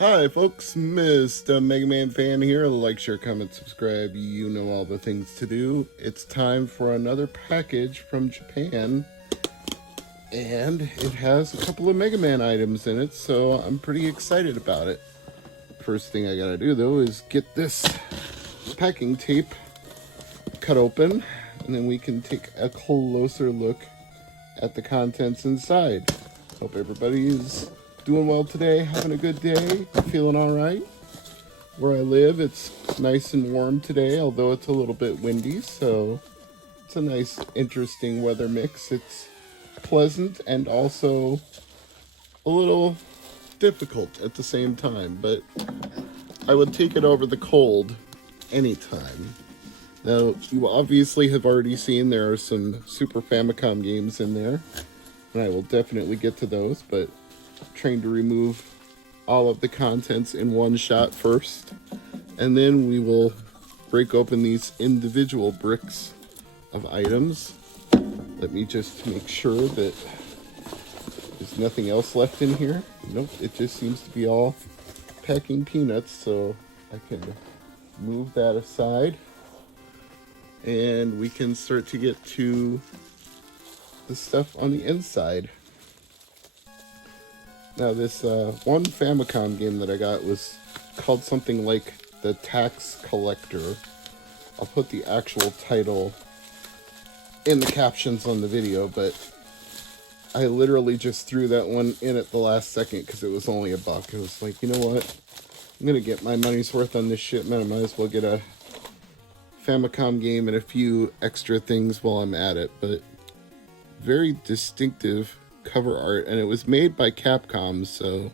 Hi folks, Mr. MegaManFan here. Like, share, comment, subscribe. You know all the things to do. It's time for another package from Japan. And it has a couple of Mega Man items in it, so I'm pretty excited about it. First thing I gotta do though is get this packing tape cut open, and then we can take a closer look at the contents inside. Hope everybody is doing well today, having a good day, feeling all right. Where I live, it's nice and warm today, although it's a little bit windy, so it's a nice, interesting weather mix. It's pleasant and also a little difficult at the same time, but I would take it over the cold anytime. Now, you obviously have already seen there are some Super Famicom games in there, and I will definitely get to those, but I'm trying to remove all of the contents in one shot first, and then we will break open these individual bricks of items. Let me just make sure that there's nothing else left in here. Nope, it just seems to be all packing peanuts, so I can move that aside. And we can start to get to the stuff on the inside. Now this one Famicom game that I got was called something like The Tax Collector. I'll put the actual title in the captions on the video, but I literally just threw that one in at the last second because it was only $1. It was like, you know what? I'm going to get my money's worth on this shit, man. I might as well get a Famicom game and a few extra things while I'm at it. But very distinctive cover art, and it was made by Capcom, so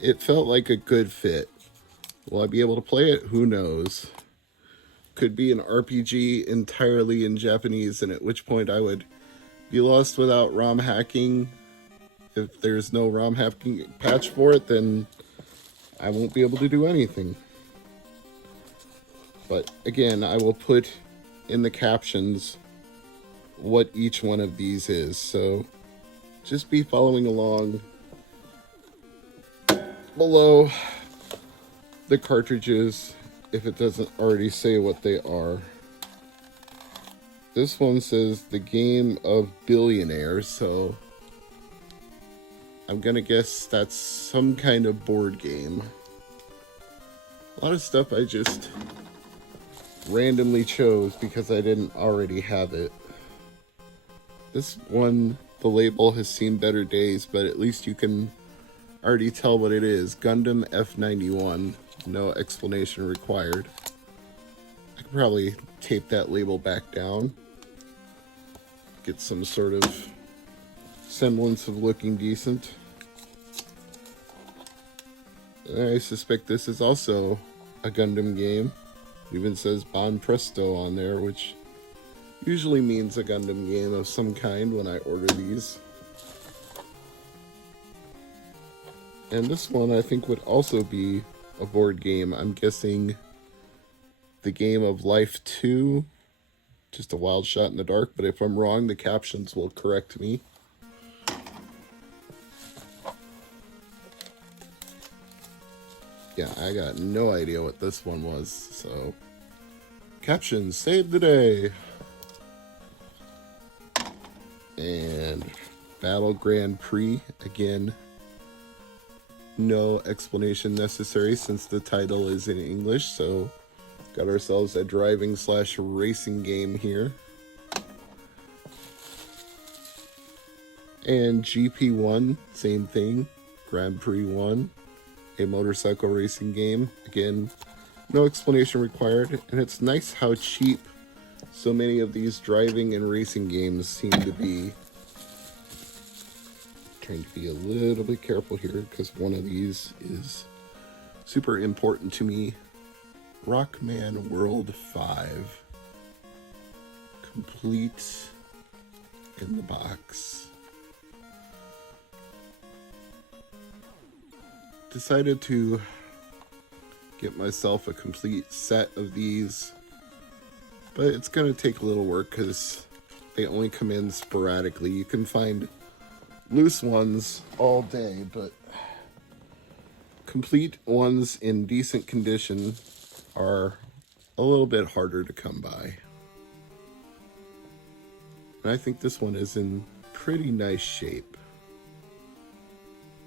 it felt like a good fit. Will I be able to play it? Who knows? Could be an RPG entirely in Japanese, and at which point I would be lost without ROM hacking. If there's no ROM hacking patch for it, then I won't be able to do anything. But again, I will put in the captions what each one of these is, so just be following along below the cartridges if it doesn't already say what they are. This one says the game of billionaires, so I'm gonna guess that's some kind of board game. A lot of stuff I just randomly chose because I didn't already have it. This one, the label has seen better days, but at least you can already tell what it is. Gundam F91, no explanation required. I could probably tape that label back down, get some sort of semblance of looking decent. I suspect this is also a Gundam game. It even says Bon Presto on there, which usually means a Gundam game of some kind when I order these. And this one I think would also be a board game. I'm guessing the game of Life 2. Just a wild shot in the dark, but if I'm wrong, the captions will correct me. Yeah, I got no idea what this one was, so captions save the day. And Battle Grand Prix, again, no explanation necessary since the title is in English, so got ourselves a driving / racing game here. And GP1, same thing, Grand Prix 1, a motorcycle racing game. Again, no explanation required, and it's nice how cheap so many of these driving and racing games seem to be. Trying to be a little bit careful here because one of these is super important to me. Rockman World 5. Complete in the box. Decided to get myself a complete set of these, but it's going to take a little work because they only come in sporadically. You can find loose ones all day, but complete ones in decent condition are a little bit harder to come by. And I think this one is in pretty nice shape.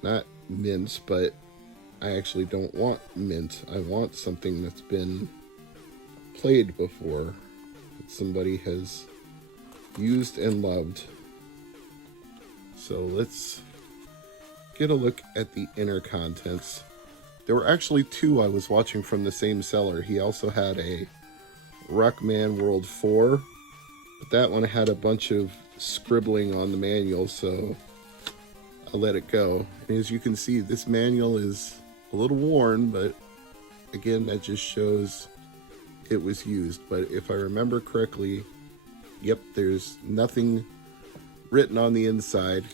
Not mint, but I actually don't want mint. I want something that's been played before, that somebody has used and loved. So let's get a look at the inner contents. There were actually two I was watching from the same seller. He also had a Rockman World 4, but that one had a bunch of scribbling on the manual, so I let it go. And as you can see, this manual is a little worn, but again, that just shows it was used. But if I remember correctly, yep, there's nothing written on the inside.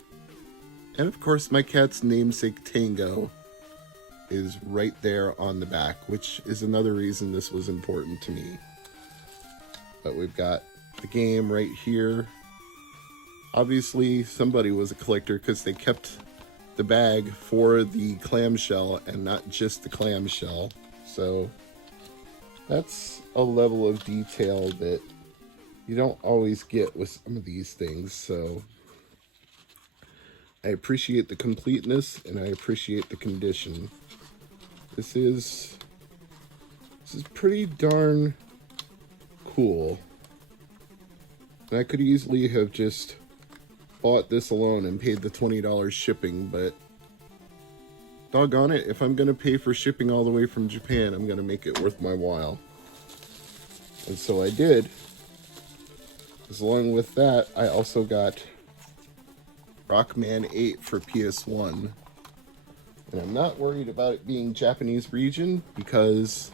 And of course, my cat's namesake Tango is right there on the back, which is another reason this was important to me. But we've got the game right here. Obviously, somebody was a collector because they kept the bag for the clamshell and not just the clamshell. So that's a level of detail that you don't always get with some of these things. So I appreciate the completeness and I appreciate the condition. This is pretty darn cool. And I could easily have just bought this alone and paid the $20 shipping, but doggone it, if I'm gonna pay for shipping all the way from Japan, I'm gonna make it worth my while. And so I did. As along with that, I also got Rockman 8 for PS1. And I'm not worried about it being Japanese region because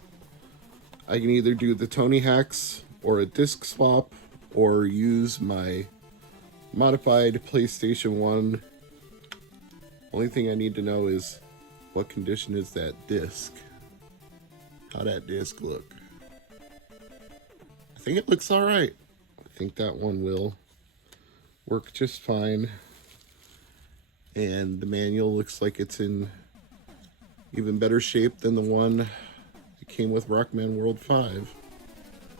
I can either do the Tony hacks or a disc swap or use my modified PlayStation 1. Only thing I need to know is what condition is that disc? How that disc look? I think it looks alright. I think that one will work just fine. And the manual looks like it's in even better shape than the one that came with Rockman World 5.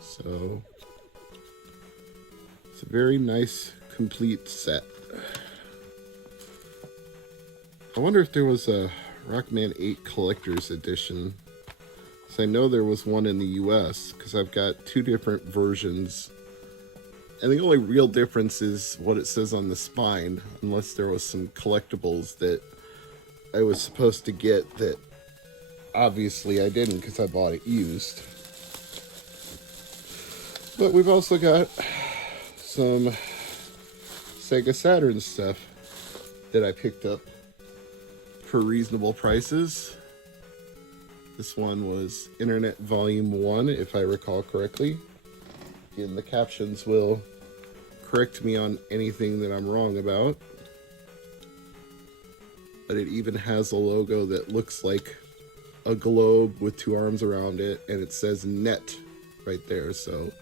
So it's a very nice, complete set. I wonder if there was a Rockman 8 Collector's Edition. So I know there was one in the US because I've got two different versions. And the only real difference is what it says on the spine, unless there was some collectibles that I was supposed to get that obviously I didn't because I bought it used. But we've also got some Sega Saturn stuff that I picked up for reasonable prices. This one was Internet Volume 1, if I recall correctly. Again, the captions will correct me on anything that I'm wrong about. But it even has a logo that looks like a globe with two arms around it, and it says net right there. So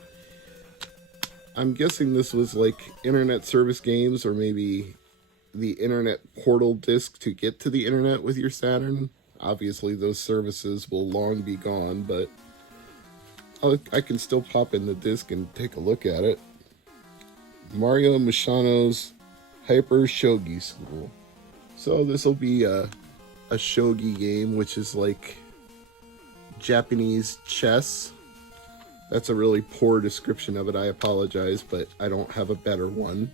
I'm guessing this was like internet service games, or maybe the internet portal disc to get to the internet with your Saturn. Obviously those services will long be gone, but I can still pop in the disc and take a look at it. Mario Mishano's Hyper Shogi School. So this will be a shogi game, which is like Japanese chess. That's a really poor description of it. I apologize, but I don't have a better one.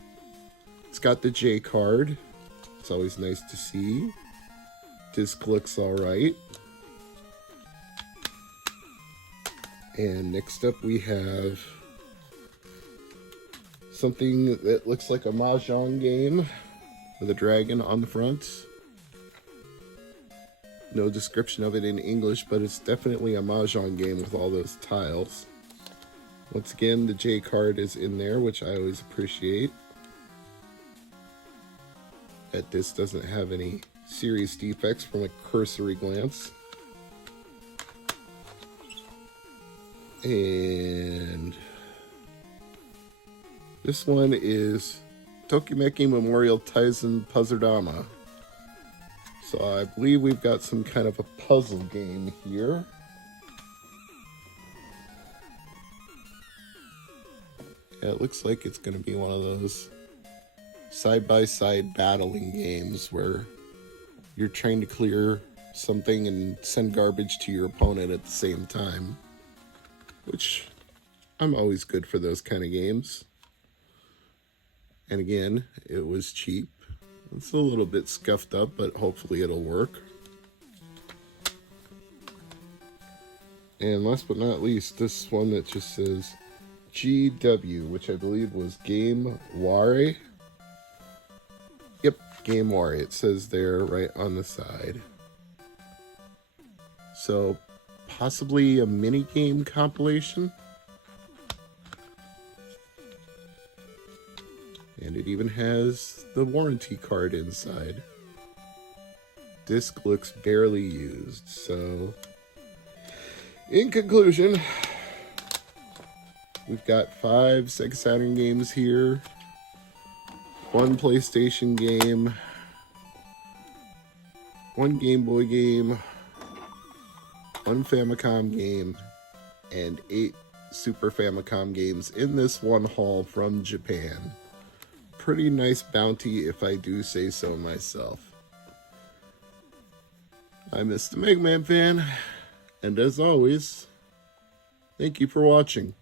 It's got the J card. It's always nice to see. Disc looks alright. And next up we have something that looks like a mahjong game with a dragon on the front. No description of it in English, but it's definitely a mahjong game with all those tiles. Once again, the J card is in there, which I always appreciate. That disc doesn't have any serious defects from a cursory glance. And this one is Tokimeki Memorial Taisen Puzzledama. So I believe we've got some kind of a puzzle game here. Yeah, it looks like it's going to be one of those side-by-side battling games where you're trying to clear something and send garbage to your opponent at the same time, which I'm always good for those kind of games. And again, it was cheap. It's a little bit scuffed up, but hopefully it'll work. And last but not least, this one that just says GW, which I believe was Game Ware. Yep, Game Ware. It says there right on the side. So, possibly a mini game compilation. And it even has the warranty card inside. Disc looks barely used, so in conclusion, we've got 5 Sega Saturn games here, 1 PlayStation game, 1 Game Boy game, 1 Famicom game, and 8 Super Famicom games in this one haul from Japan. Pretty nice bounty, if I do say so myself. I'm Mr. MegaManFan, and as always, thank you for watching.